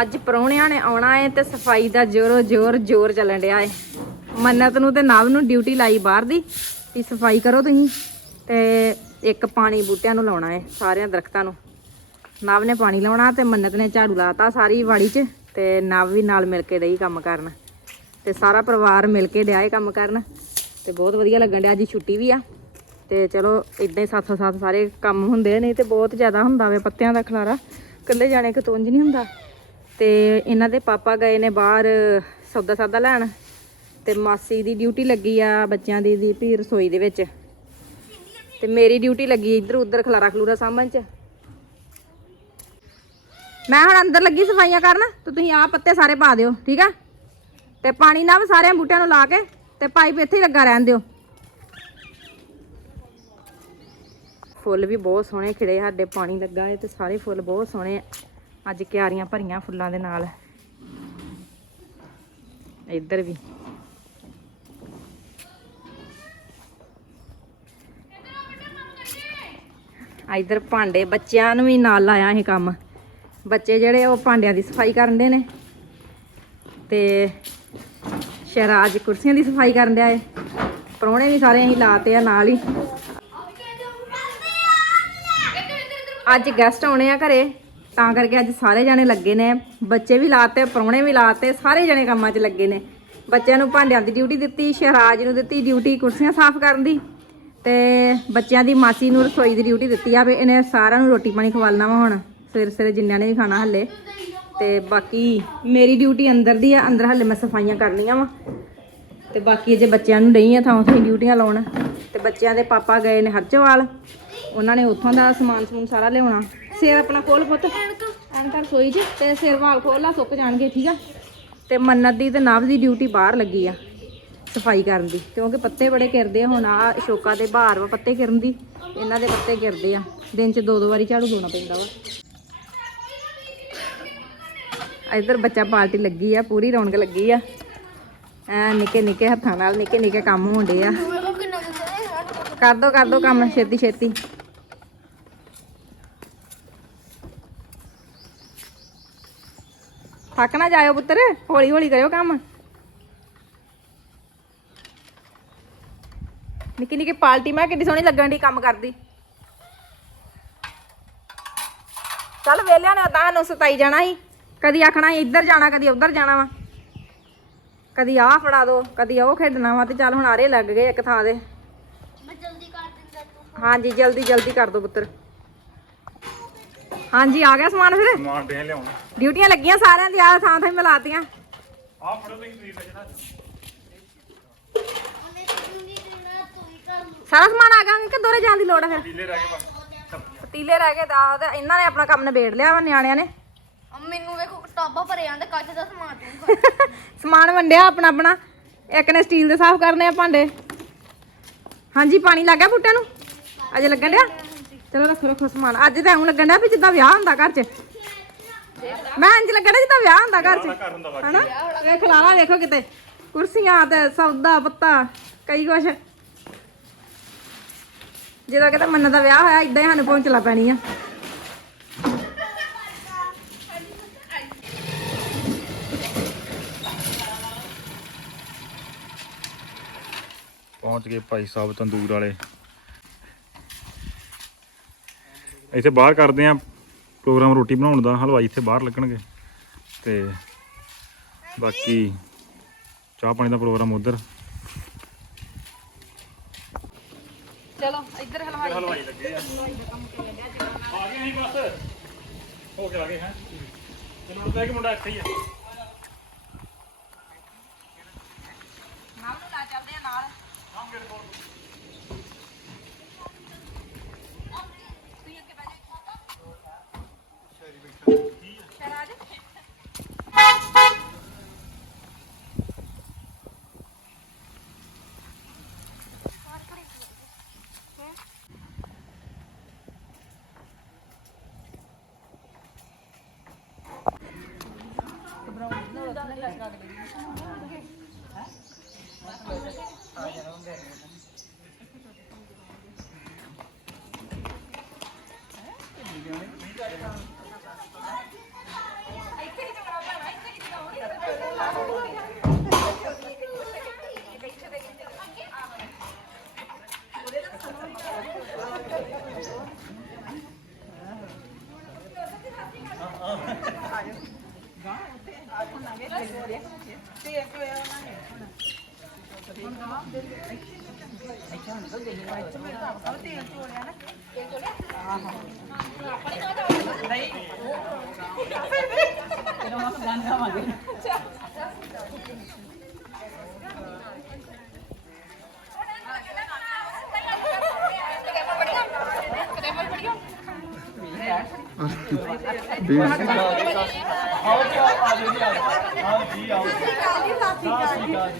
ਅੱਜ ਪਰੌਣਿਆਂ ਨੇ ਆਉਣਾ ਏ ਤੇ ਸਫ਼ਾਈ ਦਾ ਜ਼ੋਰੋ ਜ਼ੋਰ ਜ਼ੋਰ ਚੱਲਣ ਡਿਆ ਏ। ਮੰਨਤ ਨੂੰ ਤੇ ਨਵ ਨੂੰ ਡਿਊਟੀ ਲਾਈ ਬਾਹਰ ਦੀ ਵੀ ਸਫ਼ਾਈ ਕਰੋ ਤੁਸੀਂ ਤੇ ਇੱਕ ਪਾਣੀ ਬੂਟਿਆਂ ਨੂੰ ਲਾਉਣਾ ਏ, ਸਾਰਿਆਂ ਦਰਖਤਾਂ ਨੂੰ। ਨਵ ਨੇ ਪਾਣੀ ਲਾਉਣਾ ਤੇ ਮੰਨਤ ਨੇ ਝਾੜੂ ਲਾਤਾ ਸਾਰੀ ਵਾੜੀ 'ਚ ਤੇ ਨਵ ਵੀ ਨਾਲ ਮਿਲ ਕੇ ਡਈ ਕੰਮ ਕਰਨ। ਤੇ ਸਾਰਾ ਪਰਿਵਾਰ ਮਿਲ ਕੇ ਡਿਆ ਏ ਕੰਮ ਕਰਨ ਤੇ ਬਹੁਤ ਵਧੀਆ ਲੱਗਣ ਡਿਆ, ਅੱਜ ਛੁੱਟੀ ਵੀ ਆ। ਤੇ ਚਲੋ ਇਦਾਂ ਹੀ ਸਾਥੋਂ ਸਾਥ ਸਾਰੇ ਕੰਮ ਹੁੰਦੇ ਨੇ ਤੇ ਬਹੁਤ ਜ਼ਿਆਦਾ ਹੁੰਦਾ ਵੇ ਪੱਤਿਆਂ ਦਾ ਖਲਾਰਾ, ਇਕੱਲੇ ਜਾਣੇ ਕਿ ਤੁੰਜ ਨਹੀਂ ਹੁੰਦਾ। ਤੇ ਇਹਨਾਂ ਦੇ ਪਾਪਾ ਗਏ ਨੇ ਬਾਹਰ ਸੌਦਾ ਸਾਦਾ ਲੈਣ ਤੇ ਮਾਸੀ ਦੀ ਡਿਊਟੀ ਲੱਗੀ ਆ ਬੱਚਿਆਂ ਦੀ ਦੀ ਵੀ ਰਸੋਈ ਦੇ ਵਿੱਚ। ਤੇ ਮੇਰੀ ਡਿਊਟੀ ਲੱਗੀ ਇੱਧਰ ਉੱਧਰ ਖਲਾਰਾ ਖਲੂਰਾ ਸਾਂਭਣ ਚ। ਮੈਂ ਹੁਣ ਅੰਦਰ ਲੱਗੀ ਸਫਾਈਆਂ ਕਰਨ, ਤੇ ਤੁਸੀਂ ਆਹ ਪੱਤੇ ਸਾਰੇ ਪਾ ਦਿਓ, ਠੀਕ ਆ? ਤੇ ਪਾਣੀ ਨਾ ਸਾਰਿਆਂ ਬੂਟਿਆਂ ਨੂੰ ਲਾ ਕੇ ਤੇ ਪਾਈਪ ਇੱਥੇ ਹੀ ਲੱਗਾ ਰਹਿਣ ਦਿਓ। ਫੁੱਲ ਵੀ ਬਹੁਤ ਸੋਹਣੇ ਖਿੜੇ ਸਾਡੇ, ਪਾਣੀ ਲੱਗਾ ਹੈ ਤੇ ਸਾਰੇ ਫੁੱਲ ਬਹੁਤ ਸੋਹਣੇ ਅੱਜ ਕਿਆਰੀਆਂ ਭਰੀਆਂ ਫੁੱਲਾਂ ਦੇ ਨਾਲ। ਇੱਧਰ ਵੀ। ਆ ਇੱਧਰ ਭਾਂਡੇ ਬੱਚਿਆਂ ਨੂੰ ਵੀ ਨਾਲ ਲਾਇਆ ਇਹ ਕੰਮ। ਬੱਚੇ ਜਿਹੜੇ ਉਹ ਭਾਂਡਿਆਂ ਦੀ ਸਫ਼ਾਈ ਕਰਨ ਦੇ ਨੇ। ਤੇ ਸ਼ਹਿਰਾਜ ਕੁਰਸੀਆਂ ਦੀ ਸਫ਼ਾਈ ਕਰਨ ਡਿਆ ਏ। ਪਰੋਣੇ ਵੀ ਸਾਰੇ ਅਸੀਂ ਲਾਤੇ ਆ ਨਾਲ ਹੀ। ਅੱਜ ਗੈਸਟ ਆਉਣੇ ਆ ਘਰੇ। ਤਾਂ ਕਰਕੇ ਅੱਜ ਸਾਰੇ ਜਣੇ ਲੱਗੇ ਨੇ। ਬੱਚੇ ਵੀ ਲਾਤੇ ਪਰੋਣੇ ਵੀ ਲਾਤੇ, ਸਾਰੇ ਜਣੇ ਕੰਮਾਂ 'ਚ ਲੱਗੇ ਨੇ। ਬੱਚਿਆਂ ਨੂੰ ਭਾਂਡਿਆਂ ਦੀ ਡਿਊਟੀ ਦਿੱਤੀ, ਸ਼ਹਿਰਾਜ ਨੂੰ ਦਿੱਤੀ ਡਿਊਟੀ ਕੁਰਸੀਆਂ ਸਾਫ਼ ਕਰਨ ਦੀ ਤੇ ਬੱਚਿਆਂ ਦੀ ਮਾਸੀ ਨੂੰ ਰਸੋਈ ਦੀ ਡਿਊਟੀ ਦਿੱਤੀ ਆ ਵੀ ਇਹਨੇ ਸਾਰਿਆਂ ਨੂੰ ਰੋਟੀ ਪਾਣੀ ਖਵਾਲਣਾ ਵਾ ਹੁਣ। ਸਵੇਰੇ ਸਵੇਰੇ ਜਿੰਨਿਆਂ ਨੇ ਵੀ ਖਾਣਾ ਹੱਲੇ। ਤੇ ਬਾਕੀ ਮੇਰੀ ਡਿਊਟੀ ਅੰਦਰ ਦੀ ਆ, ਅੰਦਰ ਹੱਲੇ ਮੈਂ ਸਫਾਈਆਂ ਕਰਨੀਆਂ ਵਾ। ਤੇ ਬਾਕੀ ਅਜੇ ਬੱਚਿਆਂ ਨੂੰ ਨਹੀਂ ਆ ਥਾਂ ਉੱਥੇ ਡਿਊਟੀਆਂ ਲਾਉਣ। ਤੇ ਬੱਚਿਆਂ ਦੇ ਪਾਪਾ ਗਏ ਨੇ ਹਰਚਵਾਲ। ਉਹਨਾਂ ਨੇ ਉੱਥੋਂ ਦਾ ਸਮਾਨ ਸਮੂਨ ਸਾਰਾ ਲਿਆਉਣਾ। ਸਿਰ ਆਪਣਾ ਖੋਲ ਪੁੱਤ। ਐਨਕਰ ਸੋਈ ਚ ਤੇ ਸਿਰ ਵਾਲ ਖੋਲਾ ਸੁੱਕ ਜਾਣਗੇ ਠੀਕ ਆ? ਤੇ ਮੰਨਤ ਦੀ ਤੇ ਨਵ ਦੀ ਡਿਊਟੀ ਬਾਹਰ ਲੱਗੀ ਆ ਸਫ਼ਾਈ ਕਰਨ ਦੀ ਕਿਉਂਕਿ ਪੱਤੇ ਬੜੇ ਗਿਰਦੇ ਆ ਹੁਣ ਆ ਅਸ਼ੋਕਾ ਦੇ ਬਹਾਰ ਵਾ ਪੱਤੇ ਗਿਰਨ ਦੀ ਇਹਨਾਂ ਦੇ ਪੱਤੇ ਗਿਰਦੇ ਆ। ਦਿਨ ਚ ਦੋ ਦੋ ਵਾਰੀ ਝਾੜੂ ਲਾਉਣਾ ਪੈਂਦਾ ਵਾ। ਇੱਧਰ ਬੱਚਾ ਪਾਰਟੀ ਲੱਗੀ ਆ ਪੂਰੀ ਰੌਣਕ ਲੱਗੀ ਆ। ਐ ਨਿੱਕੇ ਨਿੱਕੇ ਹੱਥਾਂ ਨਾਲ ਨਿੱਕੇ ਨਿੱਕੇ ਕੰਮ ਹੁੰਦੇ ਆ। ਕਰ ਦੋ ਕਰ ਦੋ ਕੰਮ ਛੇਤੀ ਛੇਤੀ ਥੱਕ ਨਾ ਜਾਇਓ ਪੁੱਤਰ ਹੌਲੀ ਹੌਲੀ ਕਰਿਓ ਕੰਮ। ਨਿੱਕੀ ਨਿੱਕੀ ਪਾਲਟੀ ਮੈਂ ਕਿੱਡੀ ਸੋਹਣੀ ਲੱਗਣ ਦੀ ਕੰਮ ਕਰਦੀ। ਚੱਲ ਵੇਲਿਆਂ ਨੇ ਤਾਂ ਨੂੰ ਸਤਾਈ ਜਾਣਾ ਸੀ। ਕਦੀ ਆਖਣਾ ਇੱਧਰ ਜਾਣਾ ਕਦੀ ਉੱਧਰ ਜਾਣਾ ਵਾ। ਕਦੀ ਆਹ ਫੜਾ ਦੋ ਕਦੀ ਉਹ ਖੇਡਣਾ ਵਾ ਤੇ ਚੱਲ ਹੁਣ ਆਰੇ ਲੱਗ ਗਏ ਇੱਕ ਥਾਂ ਦੇ ਹਾਂਜੀ ਜਲਦੀ ਜਲਦੀ ਕਰ ਦੋ ਪੁੱਤਰ। ਹਾਂਜੀ ਆ ਗਿਆ ਸਮਾਨ ਫਿਰ। ਸਮਾਨ ਦੇ ਲਿਆਉਣਾ। ਡਿਊਟੀਆਂ ਲੱਗੀਆਂ ਸਾਰਿਆਂ ਦੀ ਆ ਥਾਂ ਥਾਂ ਹੀ ਮਿਲਾਤੀਆਂ। ਆ ਫੜੋ ਤੁਸੀਂ ਫ੍ਰੀ ਬਚਣਾ ਸਾਰਾ ਸਮਾਨ ਆ ਗਿਆ ਕਿ ਦੋਰੇ ਜਾਣ ਦੀ ਲੋੜ ਆ ਫਿਰ? ਪੀਲੇ ਰਹਿ ਗਏ ਬਸ। ਪਤੀਲੇ ਰਹਿ ਗਏ ਦਾ ਤੇ ਇਹਨਾਂ ਨੇ ਆਪਣਾ ਕੰਮ ਨਿਬੇੜ ਲਿਆ ਵਾ ਨਿਆਣਿਆਂ ਨੇ। ਮੈਨੂੰ ਵੇਖੋ ਟਾਬਾ ਭਰੇ ਜਾਂਦੇ ਕੱਚ ਦਾ ਸਮਾਨ ਤੂੰ ਸਮਾਨ ਵੰਡਿਆ ਆਪਣਾ ਆਪਣਾ ਇੱਕ ਨੇ ਸਟੀਲ ਦੇ ਸਾਫ਼ ਕਰਨੇ ਆ ਭਾਂਡੇ। ਹਾਂਜੀ ਪਾਣੀ ਲੱਗ ਗਿਆ ਬੂਟਿਆਂ ਨੂੰ? ਅਜੇ ਲੱਗਣ ਡਿਆ? ਚਲੋ ਰੱਖੋ ਰੱਖੋ ਸਮਾਨ। ਅੱਜ ਤਾਂ ਐਂ ਲੱਗਣ ਡਿਆ ਵੀ ਜਿੱਦਾਂ ਵਿਆਹ ਹੁੰਦਾ ਘਰ 'ਚ। ਮੈਂ ਇੰਜ ਲੱਗਣ ਜਿੱਦਾਂ ਵਿਆਹ ਹੁੰਦਾ ਘਰ 'ਚ। ਹਨਾ? ਵੇਖ ਲਾਲਾ ਵੇਖੋ ਕਿਤੇ। ਕੁਰਸੀਆਂ ਤੇ ਸੌਦਾ ਪੱਤਾ ਕਈ ਕੁਛ। ਜਦੋਂ ਕਿਤੇ ਮੰਨ ਦਾ ਵਿਆਹ ਹੋਇਆ ਇਦਾਂ ਹੀ ਸਾਨੂੰ ਪਹੁੰਚਲਾ ਪੈਣੀ ਆ। ਪਹੁੰਚ ਗਏ ਭਾਈ ਸਾਹਿਬ ਤੰਦੂਰ ਵਾਲੇ। ਇੱਥੇ ਬਾਹਰ ਕਰਦੇ ਆ ਪ੍ਰੋਗਰਾਮ ਰੋਟੀ ਬਣਾਉਣ ਦਾ ਹਲਵਾਈ ਇੱਥੇ ਬਾਹਰ ਲੱਗਣਗੇ। ਤੇ ਬਾਕੀ ਚਾਹ ਪਾਣੀ ਦਾ ਪ੍ਰੋਗਰਾਮ ਉਧਰ। ਚਲੋ ਇੱਧਰ ਹਲਵਾਈ ਹਲਵਾਈ ਲੱਗੇ ਆ। ਆ ਗਏ ਅਸੀਂ ਬਸ। ਹੋ ਕੇ ਆ ਗਏ ਹੈ। ਜਨਾਬ ਦਾ ਇੱਕ ਮੁੰਡਾ ਇੱਥੇ ਹੀ ਆ। ਇੱਥੇ ਹੀ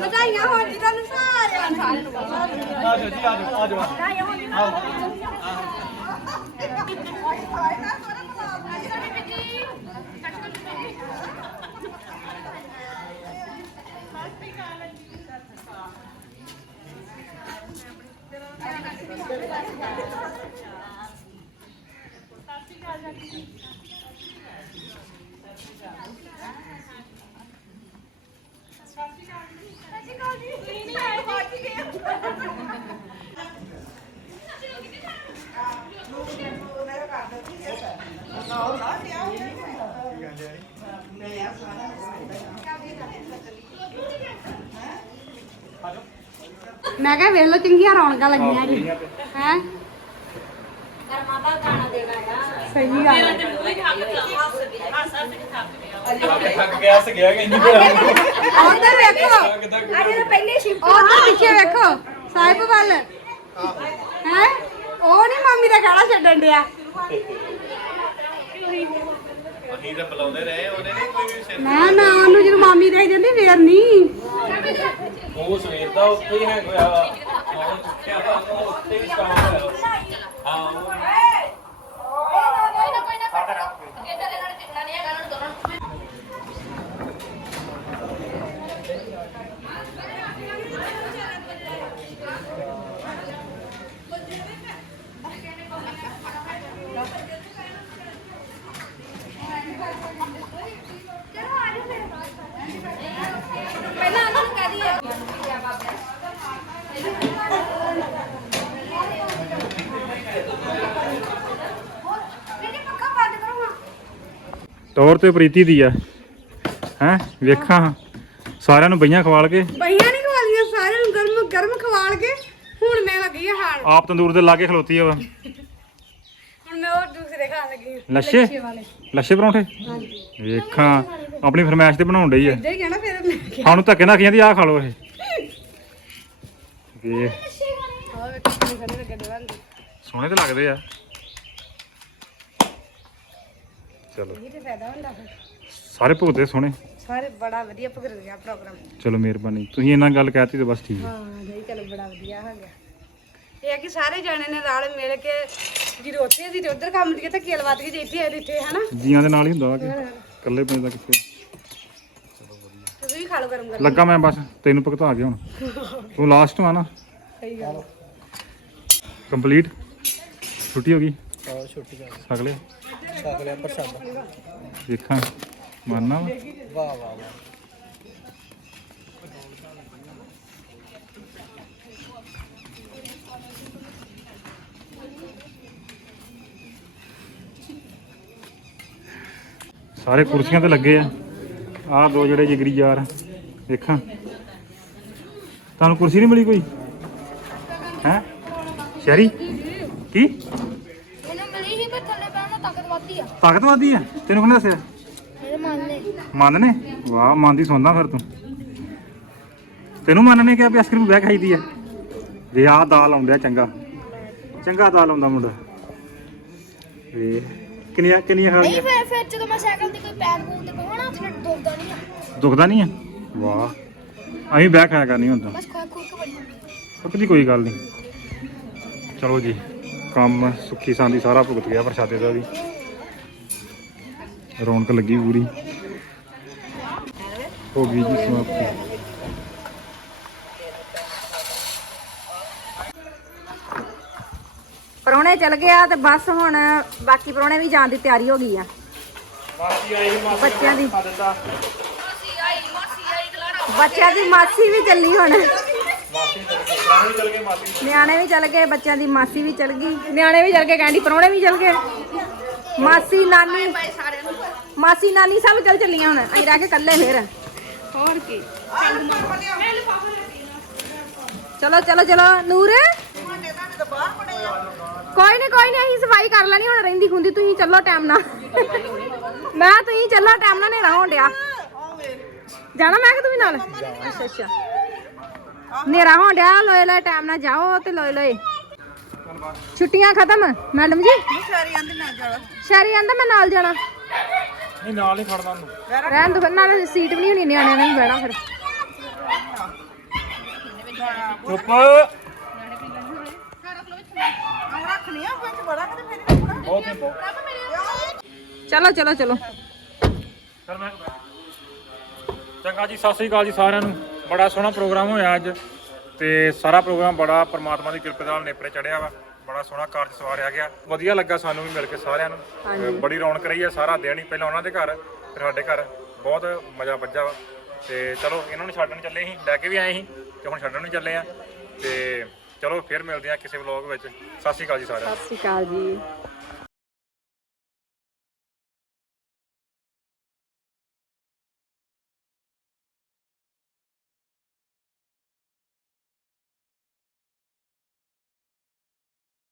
ਵਧਾਈਆਂ ਹੋਣ ਜੀ ਤੁਹਾਨੂੰ ਸਾਰਿਆਂ ਨੂੰ। ਸਤਿ ਸ਼੍ਰੀ ਅਕਾਲ ਜੀ। ਸਤਿ ਸ਼੍ਰੀ ਅਕਾਲ ਜੀ ਨਹੀਂ ਆਏ ਬਾਕੀ ਗਏ ਮੈਂ ਕਿਹਾ ਵੇਖ ਲਓ ਚੰਗੀਆਂ ਰੌਣਕਾਂ ਲੱਗੀਆਂ ਜੀ। ਹੈ ਸਹੀ ਗੱਲ ਹੈ। ਉੱਧਰ ਵੇਖੋ। ਅਰੇ ਤਾਂ ਪਹਿਲੇ ਸ਼ਿਫਟ ਉੱਧਰ ਪਿੱਛੇ ਵੇਖੋ ਸਾਹਿਬ ਵੱਲ। ਹੈ। ਉਹ ਨਹੀਂ ਮੰਮੀ ਦਾ ਕਹਿਣਾ ਛੱਡਣ ਡਿਆ। ਅਸੀਂ ਤਾਂ ਬੁਲਾਉਂਦੇ ਰਹੇ ਉਹਨੇ ਨਹੀਂ ਕੋਈ ਵੀ ਸਿਰ ਨਾ ਨਾ ਉਹਨੂੰ ਜਦੋਂ ਮਾਮੀ ਰਹਿ ਜਾਂਦੀ ਫੇਰ ਨਹੀਂ ਉਹ ਸਵੇਰ ਦਾ ਉੱਥੇ ਹੀ ਹੈਂਗ ਹੋਇਆ ਉਹ ਉੱਥੇ ਹੀ ਸ਼ਾਮ ਹੋਇਆ। ਹਾਂ ਉਹ ਕੋਈ ਨਾ ਕੋਈ ਨਾ ਅੱਗੇ ਤੇਰੇ ਨਾਲ ਚੰਗਾ ਨਹੀਂ ਹੈਗਾ ਉਹਨਾਂ ਦੋਨਾਂ ਨੂੰ ਪਹਿਲਾਂ ਉਹਨਾਂ ਨੂੰ ਕਹਿ ਦਈਏ ਪੱਖਾ ਬੰਦ ਕਰੋ ਹਾਂ ਤੌਰ ਤੇ ਪ੍ਰੀਤੀ ਦੀ ਆ। ਹੈ? ਵੇਖਾਂ। ਸਾਰਿਆਂ ਨੂੰ ਬਈਆਂ ਖਵਾਲ ਕੇ। ਬਈਆਂ ਨਹੀਂ ਖਵਾਲੀਆਂ ਸਾਰਿਆਂ ਨੂੰ ਗਰਮ ਗਰਮ ਖਵਾਲ ਕੇ। ਹੁਣ ਮੈਂ ਲੱਗੀ ਆ ਹਾਲ ਆਪ ਤੰਦੂਰ ਦੇ ਲਾਗੇ ਖਲੋਤੀ ਆ ਵਾ। ਹੁਣ ਮੈਂ ਉਹ ਦੂਸਰੇ ਖਾਣ ਲੱਗੀ ਆ। ਲੱਛੇ ਵਾਲੇ। ਲੱਛੇ ਪਰੌਂਠੇ? ਹਾਂਜੀ। ਵੇਖਾਂ। ਆਪਣੀ ਫਰਮਾਇਸ਼ ਤੇ ਬਣਾਉਣ ਡਈ ਆ। ਇੱਧਰ ਹੀ ਕਹਿਣਾ ਫਿਰ ਮੈਂ। ਕਿਹਾ ਸਾਨੂੰ ਧੱਕੇ ਨਾਲ ਕਹਿੰਦੀ ਆਹ ਖਾ ਲਓ ਇਹ। ਵੇ ਆਹ ਵੇਖੋ ਕਿੰਨੇ ਖੜੇ ਲੱਗੇ ਦੇ ਸੋਹਣੇ ਤੇ ਲੱਗਦੇ ਆ। ਚਲੋ। ਇਹ ਤੇ ਫਾਇਦਾ ਹੁੰਦਾ ਫਿਰ। ਸਾਰੇ ਭੁਗਤੇ ਸੋਹਣੇ। ਸਾਰੇ ਬੜਾ ਵਧੀਆ ਪਕੜ ਗਿਆ ਪ੍ਰੋਗਰਾਮ ਚਲੋ ਮਿਹਰਬਾਨੀ। ਤੁਸੀਂ ਇਹਨਾਂ ਗੱਲ ਕਹਿਤੀ ਤੇ ਬਸ ਠੀਕ ਹੈ। ਹਾਂ ਨਹੀਂ ਚਲੋ ਬੜਾ ਵਧੀਆ ਹੋ ਗਿਆ। ਇਹ ਆ ਕਿ ਸਾਰੇ ਜਾਣੇ ਨੇ ਰਲ ਮਿਲ ਕੇ ਜਦੋਂ ਉੱਥੇ ਸੀ ਤੇ ਉੱਧਰ ਕੰਮ ਦੀ ਤਾਂ ਕੇਲ ਵੱਧ ਗਈ ਜੇ ਇੱਥੇ ਆ ਤੇ ਇੱਥੇ ਹਨਾ? ਜੀਆਂ ਦੇ ਨਾਲ ਹੀ ਹੁੰਦਾ ਕਿ ਇਕੱਲੇ ਬੰਦੇ ਦਾ ਕਿੱਥੇ? ਤੁਸੀਂ ਵੀ ਖਾ ਲਓ ਗਰਮ ਗਰਮ। ਲੱਗਾ ਮੈਂ ਬਸ ਤੈਨੂੰ ਭੁਗਤਾ ਗਿਆ ਹੁਣ। ਤੂੰ ਲਾਸਟ ਆ ਨਾ। ਸਹੀ ਗੱਲ ਕੰਪਲੀਟ ਛੁੱਟੀ ਹੋ ਗਈ? ਹਾਂ ਛੋਟੀ ਗੱਲ ਸਗਲੇ ਸਾਗਲੇ ਪ੍ਰਸ਼ਾਦਾ ਦੇਖਾਂ। ਮੰਨਣਾ ਵਾ? ਵਾਹ ਵਾਹ ਵਾਹ। ਸਾਰੇ ਕੁਰਸੀਆਂ ਤੇ ਲੱਗੇ ਆ। ਆਹ ਦੋ ਜਿਹੜੇ ਜਿਗਰੀ ਯਾਰ ਦੇਖਾਂ। ਤੁਹਾਨੂੰ ਕੁਰਸੀ ਨਹੀਂ ਮਿਲੀ ਕੋਈ? ਹੈ? ਸ਼ਹਿਰੀ? ਕੀ? ਥੱਲੇ ਨਾਲ ਤਾਕਤ ਵੱਧਦੀ ਆ। ਆ? ਤੈਨੂੰ ਕਿਹਨੇ ਦੱਸਿਆ? ਮੇਰੇ ਮਨ ਨੇ। ਮੰਨ ਨੇ? ਵਾਹ ਮੰਨ ਦੀ ਸੁਣਦਾ ਫਿਰ ਤੂੰ। ਤੈਨੂੰ ਮੰਨ ਨੇ ਕਿਹਾ ਵੀ ਆਈਸਕ੍ਰੀਮ ਬਹਿ ਖਾਈਦੀ ਆ? ਜੇ ਆਹ ਦਾਲ ਆਉਂਦਾ ਚੰਗਾ। ਚੰਗਾ ਦਾਲ ਆਉਂਦਾ ਮੁੰਡਾ। ਵੇ ਕਿੰਨੀਆਂ ਕਿੰਨੀਆਂ ਨਹੀਂ ਫਿਰ ਫਿਰ ਜਦੋਂ ਮੈਂ ਸਾਈਕਲ ਤੇ ਕੋਈ ਪੈਰ ਪੂਰ ਤੇ ਕੋਹਣਾ ਫਿਰ ਦੁਖਦਾ ਨਹੀਂ ਆ। ਦੁਖਦਾ ਨਹੀਂ ਆ? ਵਾਹ। ਅਸੀਂ ਬਹਿ ਖਾਇਆ ਕਰਨੀ ਹੁੰਦਾ ਬਸ ਖਾ ਖੁਰ ਕੇ ਬੜੀ ਹੁੰਦੀ ਪੱਕੀ ਕੋਈ ਗੱਲ ਨਹੀਂ ਚਲੋ ਜੀ। ਕੰਮ ਸੁੱਖੀ ਸਾਂਦੀ ਸਾਰਾ ਭੁਗਤ ਗਿਆ ਪ੍ਰਸ਼ਾਦੇ ਦਾ ਵੀ। ਰੌਣਕ ਲੱਗੀ ਪੂਰੀ। ਹੋ ਗਈ ਜੀ ਸਮਾਪਤੀ। ਪਰੌਣੇ ਚਲ ਗਿਆ ਤੇ ਬਸ ਹੁਣ ਬਾਕੀ ਪਰੌਣੇ ਵੀ ਜਾਣ ਦੀ ਤਿਆਰੀ ਹੋ ਗਈ ਆ। ਬੱਚਿਆਂ ਦੀ ਮਾਸੀ ਆਈ ਮਾਸੀ ਆਈ ਗਲਾੜਾ ਬੱਚਿਆਂ ਦੀ ਮਾਸੀ ਵੀ ਚੱਲੀ ਹੁਣ। ਨਿਆਣੇ ਵੀ ਚੱਲ ਗਏ ਬੱਚਿਆਂ ਦੀ ਮਾਸੀ ਵੀ ਚੱਲ ਗਈ। ਨਿਆਣੇ ਵੀ ਚੱਲ ਗਏ ਕਹਿੰਦੀ ਪਰੌਣੇ ਵੀ ਚੱਲ ਗਏ। ਮਾਸੀ ਨਾਨੀ ਮਾਸੀ ਨਾਨੀ ਸਭ ਚੱਲ ਚੱਲੀਆਂ ਹੁਣ। ਅਸੀਂ ਰਹਿ ਕੇ ਇਕੱਲੇ ਫੇਰ। ਹੋਰ ਕੀ? ਚਲੋ ਚਲੋ ਚਲੋ ਨੂਰ। ਕੋਈ ਨਹੀਂ ਕੋਈ ਨਹੀਂ ਅਸੀਂ ਸਫ਼ਾਈ ਕਰ ਲੈਣੀ ਹੁਣ ਰਹਿੰਦੀ ਖੁੰਦੀ ਤੁਸੀਂ ਚੱਲੋ ਟਾਈਮ ਨਾਲ। ਮੈਂ ਤੁਸੀਂ ਚੱਲੋ ਟਾਈਮ ਨਾਲ ਨੇਰਾ ਹੋਣ ਡਿਆ। ਜਾਣਾ ਮੈਂ ਕਿ ਤੂੰ ਵੀ ਨਾਲ? ਅੱਛਾ ਅੱਛਾ। ਨੇਰਾ ਹੋਣ ਡਿਆ ਲੋਏ ਲੋਏ ਟਾਈਮ ਨਾਲ ਜਾਓ ਤੇ ਲੋਏ ਲੋਏ। ਛੁੱਟੀਆਂ ਖਤਮ ਮੈਡਮ ਜੀ? ਸਾਰੀ ਆਂਦੇ ਨਾ ਜਾਣਾ। ਸ਼ੈਰੀ ਆਂਦਾ ਮੈਂ ਨਾਲ ਜਾਣਾ। ਨਹੀਂ ਨਾਲ ਨਹੀਂ ਖੜਦਾ ਉਹਨੂੰ। ਰਹਿਣ ਦੋ ਨਾਲ ਸੀਟ ਵੀ ਨਹੀਂ ਹੋਣੀ ਨਿਆਣਿਆਂ ਨੇ ਵੀ ਬਹਿਣਾ ਫਿਰ। ਚੁੱਪ। ਰੱਖਣੀ ਆ ਵਿੱਚ ਬੜਾ ਕਿਤੇ ਫੇਰ ਬਹੁਤ ਹੀ ਬਹੁਤ ਚਲੋ ਚਲੋ ਚਲੋ। ਚੰਗਾ ਜੀ ਸਤਿ ਸ੍ਰੀ ਅਕਾਲ ਜੀ ਸਾਰਿਆਂ ਨੂੰ। ਬੜਾ ਸੋਹਣਾ ਪ੍ਰੋਗਰਾਮ ਹੋਇਆ ਅੱਜ ਤੇ ਸਾਰਾ ਪ੍ਰੋਗਰਾਮ ਬੜਾ ਪ੍ਰਮਾਤਮਾ ਦੀ ਕਿਰਪਾ ਨਾਲ ਨੇਪਰੇ ਚੜਿਆ ਵਾ। ਬੜਾ ਸੋਹਣਾ ਕਾਰਜ ਸਵਾਰਿਆ ਗਿਆ। ਵਧੀਆ ਲੱਗਾ ਸਾਨੂੰ ਵੀ ਮਿਲ ਕੇ ਸਾਰਿਆਂ ਨੂੰ। ਬੜੀ ਰੌਣਕ ਰਹੀ ਹੈ ਸਾਰਾ ਦਿਨ ਹੀ ਪਹਿਲਾਂ ਉਹਨਾਂ ਦੇ ਘਰ ਫਿਰ ਸਾਡੇ ਘਰ। ਬਹੁਤ ਮਜ਼ਾ ਵੱਜਾ ਵਾ। ਤੇ ਚਲੋ ਇਹਨਾਂ ਨੂੰ ਛੱਡਣ ਚੱਲੇ ਸੀ ਲੈ ਕੇ ਵੀ ਆਏ ਸੀ ਤੇ ਹੁਣ ਛੱਡਣ ਨੂੰ ਚੱਲੇ ਆ। ਤੇ ਚਲੋ ਫਿਰ ਮਿਲਦੇ ਆ ਕਿਸੇ ਵਲੌਗ ਵਿੱਚ। ਸਤਿ ਸ੍ਰੀ ਅਕਾਲ ਜੀ ਸਾਰਿਆਂ ਨੂੰ। ਸਤਿ ਸ਼੍ਰੀ ਅਕਾਲ ਜੀ।